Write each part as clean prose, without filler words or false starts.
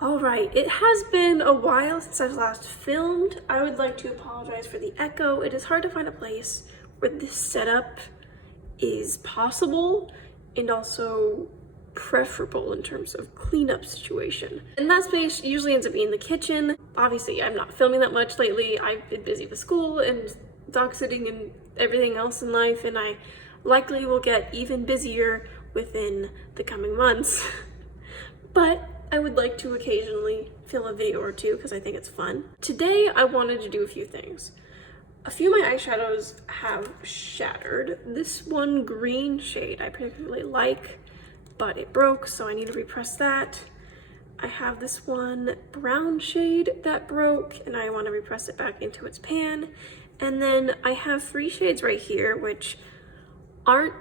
Alright, it has been a while since I've last filmed. I would like to apologize for the echo. It is hard to find a place where this setup is possible and also preferable in terms of cleanup situation. And that space usually ends up being the kitchen. Obviously, I'm not filming that much lately. I've been busy with school and dog sitting and everything else in life, and I likely will get even busier within the coming months. But I would like to occasionally film a video or two because I think it's fun. Today, I wanted to do a few things. A few of my eyeshadows have shattered. This one green shade I particularly like, but it broke, so I need to repress that. I have this one brown shade that broke, and I want to repress it back into its pan. And then I have 3 shades right here, which aren't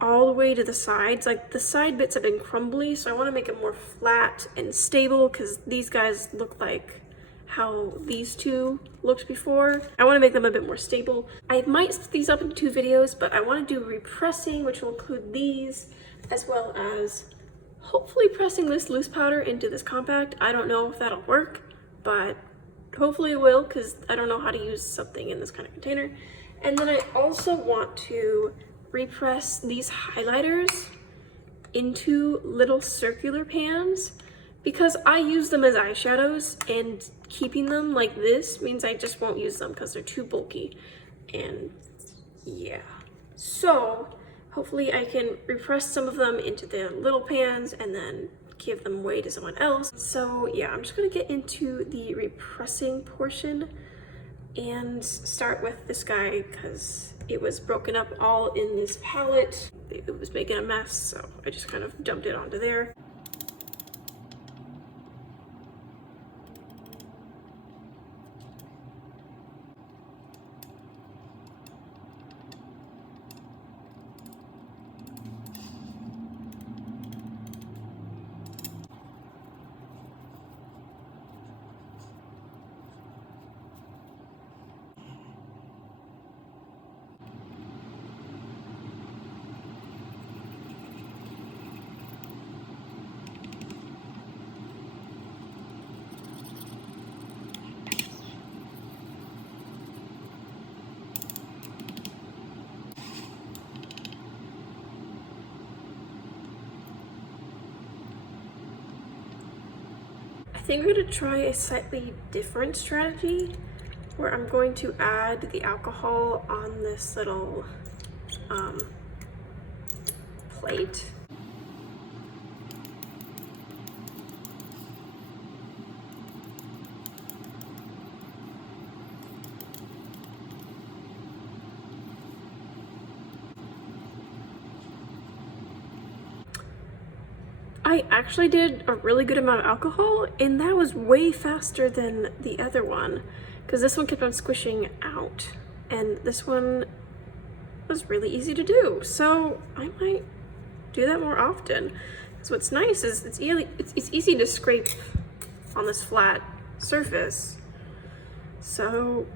all the way to the sides. Like, the side bits have been crumbly, so I want to make it more flat and stable because these guys look like how these two looked before. I want to make them a bit more stable. I might split these up into 2 videos, but I want to do repressing, which will include these, as well as hopefully pressing this loose powder into this compact. I don't know if that'll work, but hopefully it will, because I don't know how to use something in this kind of container. And then I also want to repress these highlighters into little circular pans because I use them as eyeshadows, and keeping them like this means I just won't use them because they're too bulky. And yeah, so hopefully I can repress some of them into the little pans and then give them away to someone else. So yeah, I'm just gonna get into the repressing portion and start with this guy because it was broken up all in this palette. It was making a mess, so I just kind of dumped it onto there. I think I'm gonna try a slightly different strategy where I'm going to add the alcohol on this little plate. I actually did a really good amount of alcohol, and that was way faster than the other one because this one kept on squishing out, and this one was really easy to do. So I might do that more often. So what's nice is it's easy to scrape on this flat surface. So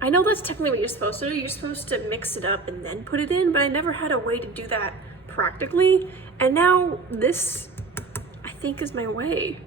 I know that's technically what you're supposed to do. You're supposed to mix it up and then put it in, but I never had a way to do that practically. And now this, I think, is my way.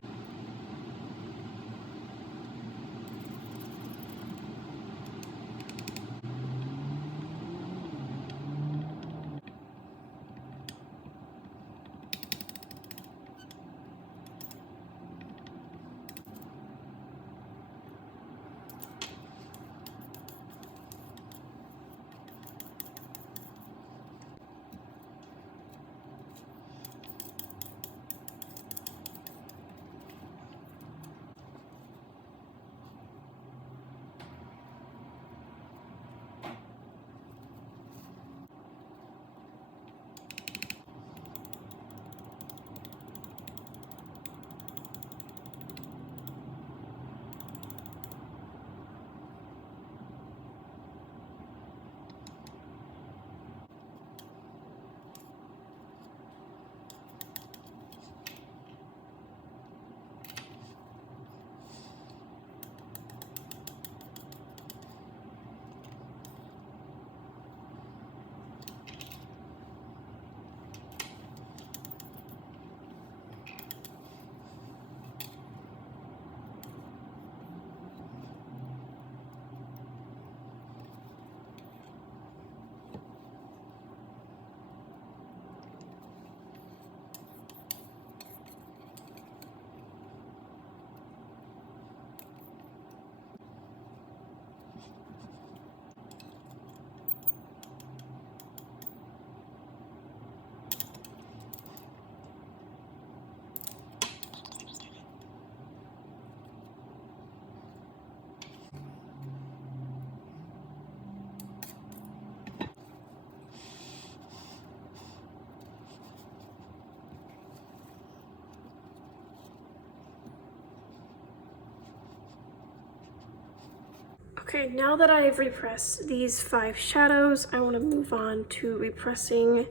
Okay, now that I've repressed these 5 shadows, I want to move on to repressing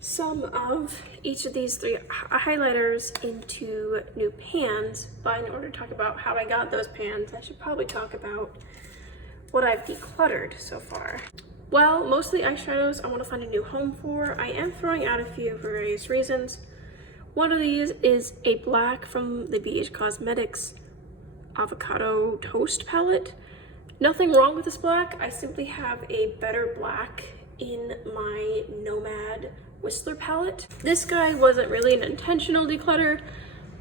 some of each of these 3 highlighters into new pans. But in order to talk about how I got those pans, I should probably talk about what I've decluttered so far. Well, mostly eyeshadows I want to find a new home for. I am throwing out a few for various reasons. One of these is a black from the BH Cosmetics Avocado Toast palette. Nothing wrong with this black, I simply have a better black in my Nomad Whistler palette. This guy wasn't really an intentional declutter,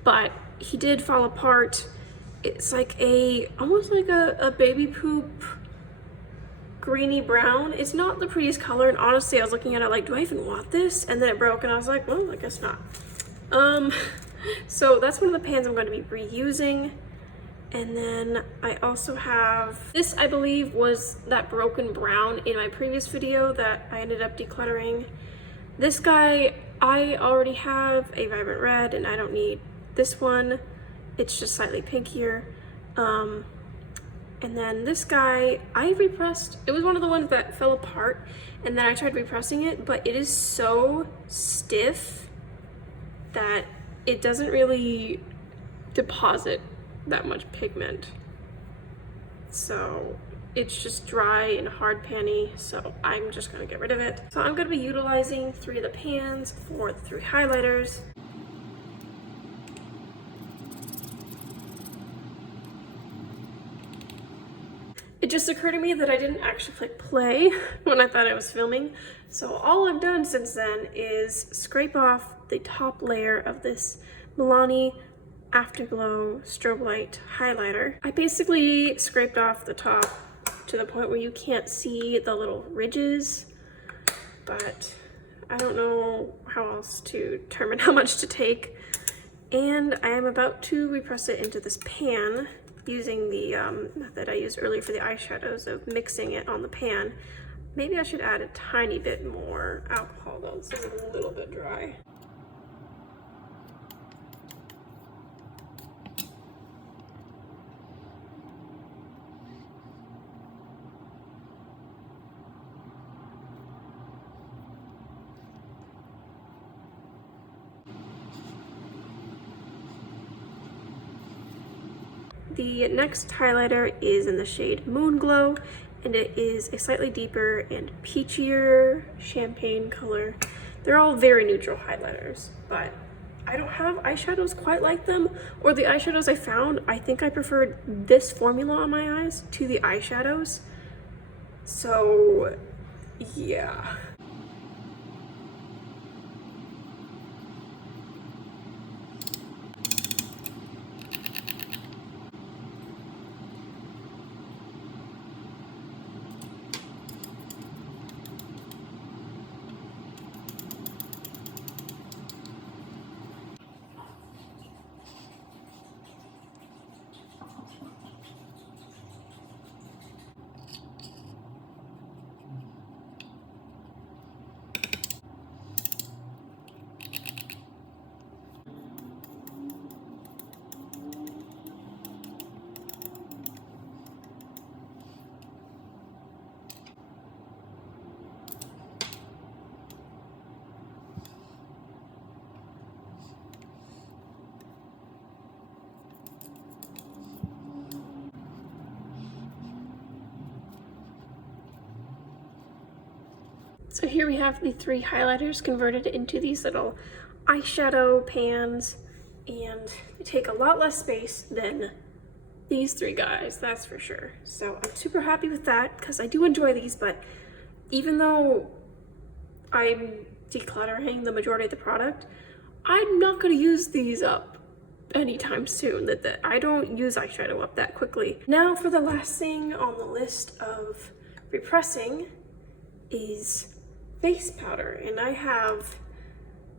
but he did fall apart. It's like almost like a baby poop greeny brown. It's not the prettiest color, and honestly I was looking at it like, do I even want this? And then it broke and I was like, well, I guess not. So that's one of the pans I'm going to be reusing. And then I also have this, I believe was that broken brown in my previous video that I ended up decluttering. This guy, I already have a vibrant red and I don't need this one. It's just slightly pinkier. And then this guy, I repressed. It was one of the ones that fell apart and then I tried repressing it, but it is so stiff that it doesn't really deposit that much pigment. So it's just dry and hard panny, so I'm just gonna get rid of it. So I'm gonna be utilizing 3 of the pans for the 3 highlighters. It just occurred to me that I didn't actually click play when I thought I was filming. So all I've done since then is scrape off the top layer of this Milani Afterglow Strobe Light highlighter. I basically scraped off the top to the point where you can't see the little ridges, but I don't know how else to determine how much to take. And I am about to repress it into this pan using the method I used earlier for the eyeshadows of mixing it on the pan. Maybe I should add a tiny bit more alcohol though. This is a little bit dry. The next highlighter is in the shade Moon Glow, and it is a slightly deeper and peachier champagne color. They're all very neutral highlighters, but I don't have eyeshadows quite like them, or the eyeshadows I found, I think I preferred this formula on my eyes to the eyeshadows. So, yeah. So here we have the 3 highlighters converted into these little eyeshadow pans, and they take a lot less space than these 3 guys, that's for sure. So I'm super happy with that because I do enjoy these, but even though I'm decluttering the majority of the product, I'm not going to use these up anytime soon. That I don't use eyeshadow up that quickly. Now for the last thing on the list of repressing is face powder, and I have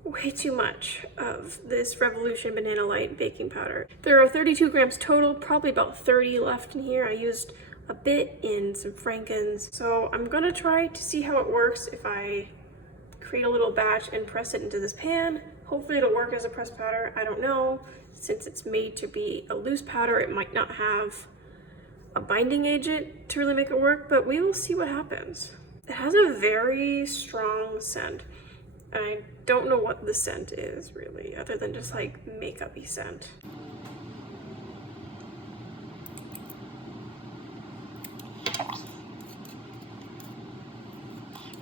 way too much of this Revolution Banana Light baking powder. There are 32 grams total, probably about 30 left in here. I used a bit in some Frankens, so I'm gonna try to see how it works if I create a little batch and press it into this pan. Hopefully it'll work as a pressed powder. I don't know, since it's made to be a loose powder, it might not have a binding agent to really make it work, but we will see what happens. It has a very strong scent, and I don't know what the scent is really, other than just like makeup-y scent.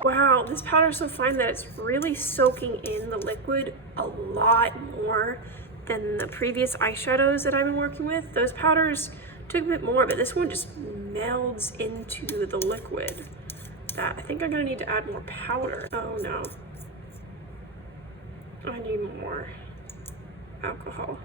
Wow, this powder is so fine that it's really soaking in the liquid a lot more than the previous eyeshadows that I've been working with. Those powders took a bit more, but this one just melds into the liquid. That I think I'm gonna need to add more powder. Oh no. I need more alcohol.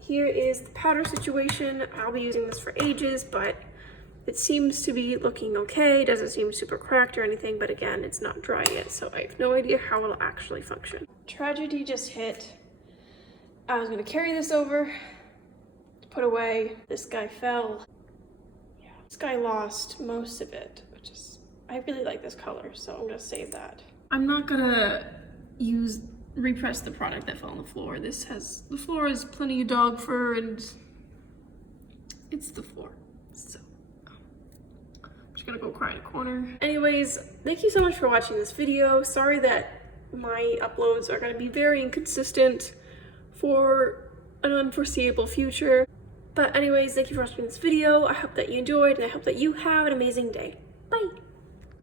Here is the powder situation. I'll be using this for ages, but it seems to be looking okay. It doesn't seem super cracked or anything, but again, it's not dry yet, so I have no idea how it'll actually function. Tragedy just hit. I was gonna carry this over, put away. This guy fell. Yeah, this guy lost most of it, which is, I really like this color, so I'm gonna save that. I'm not gonna repress the product that fell on the floor. The floor has plenty of dog fur and it's the floor. So I'm just gonna go cry in a corner. Anyways, thank you so much for watching this video. Sorry that my uploads are gonna be very inconsistent for an unforeseeable future. But anyways, thank you for watching this video. I hope that you enjoyed and I hope that you have an amazing day.